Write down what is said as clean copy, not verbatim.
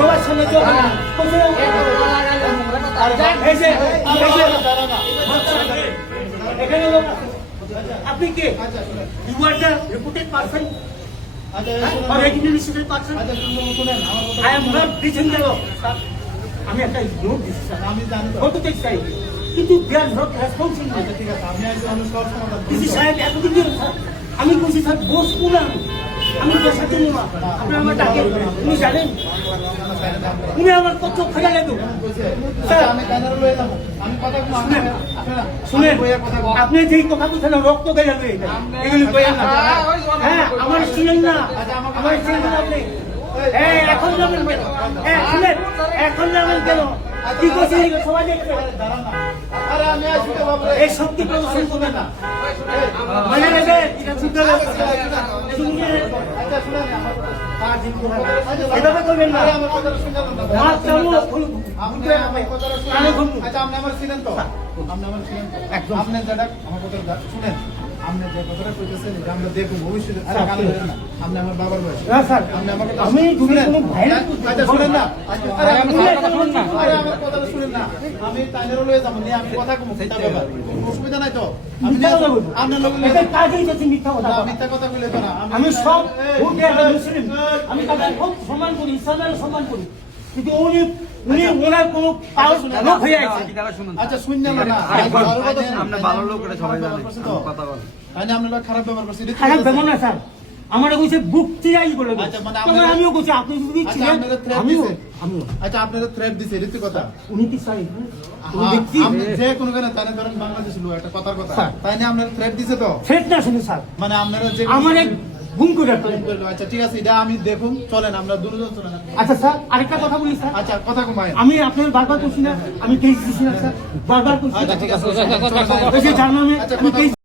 সবার সামনে চলবে না। এখানে লোক আছে। আপনি কে? You are the reported person or administrative person? I am not preaching the law. আমি একটা নোট দিচ্ছি স্যার, আমি জানি তো। কত টেক্স চাই, কিন্তু দে আর নট রেসপন্সিবল। ঠিক আছে, আমি একজন সব সমাধান ডিসি সাহেব এতদিন ধরে স্যার আমি বলছি স্যার বস কোন আমি বসার জন্য না, আপনি আমার ডাকে উনি জানেন উনি আমার কত ফেরা লাগবে স্যার। আমি কেনার লয়ে যাবো, আমি কথা শুনেন আপনি যেই কথা বলছেন রক্ত গেলে যাবে এগুলি কইেন না। হ্যাঁ আমার শুনেন না, আমার শুনেন না আপনি। এখন যাবেন কেন? শুনেন এখন যাবেন কেন? কি করছে সবাই দেখছে। আরে আমি আসি তো বাবু, এই শক্তি প্রদর্শন করবে না, মানে নেবে এটা শুদ্ধ লোক। আচ্ছা শুনেন আমার এভাবে করবেন না। আমার কথা শুনলেন না। আমার চালু আপনি আমার কথাটা শুনেন। আচ্ছা আপনি আমার ছিলেন তো, আপনি আমার ছিলেন তো একদম। আপনি যেটা আমার কথাটা শুনেন, আপনি যে কথাটা কইতেছেন এটা আমরা দেখব ভবিষ্যতে। আরে কাল হইল না, আপনি আমার বাবার বয়স। না স্যার আপনি আমার কথা আমি যদি শুনেন। কোনো ভাইরাল আচ্ছা শুনেন না, আরে আমার কথাটা শুনুন না, আরে আমার কথাটা শুনেন না। আমি তাইনেরও লয়ে যাব নিয়ে আমি কথা কমু সেটা ব্যাপার, কোনো অসুবিধা নাই তো। আমি মিথ্যা কথা বলবো। আপনার লোক এটা কাজই হচ্ছে মিথ্যা কথা না, বলা। মিথ্যা কথা বলে তো না। আমি সব ভোটে একটা মুসলিম, আমি তাদের খুব সম্মান করি, ইসলামের সম্মান করি, কিন্তু উনি ওনার কোনো লোক হয়ে আছে। আচ্ছা শুনলেন না, আমরা ভালো লোক এটা সবাই জানে কথা বলে। তাইলে আপনারা খারাপ ব্যবহার করছেন। খারাপ দেবো না স্যার, আমার কইছে বুক চিরাই বলে দেবো। আচ্ছা, মানে তবে আপনারা- আমিও কইছি আপনি যদি আচ্ছা, ছিলেন আপনারা threat আমিও দিছে? আমিও আচ্ছা আপনারা থ্রেট দিছে রীতি কথা। উনি কি চাই উনি দেখছি আপনি যে কোনো কেন তাইলে ধরেন বাংলাদেশ লোক একটা কথার কথা। স্যার। তাই না আপনারা থ্রেট দিছে তো? থ্রেট না শুনে স্যার মানে আপনারা যে আমার এক গুম করে রাখলেন। আচ্ছা ঠিক আছে, এটা আমি দেখুন, চলেন আমরা দুজন চলেন। আচ্ছা স্যার আরেকটা কথা বলি স্যার, আচ্ছা কথা কমায়। আমি আপনার বারবার করছি না, আমি কেস দিচ্ছি না স্যার, বারবার করছি। আচ্ছা ঠিক আছে, ওই যে যার নামে আচ্ছা, আমি কথা- কেস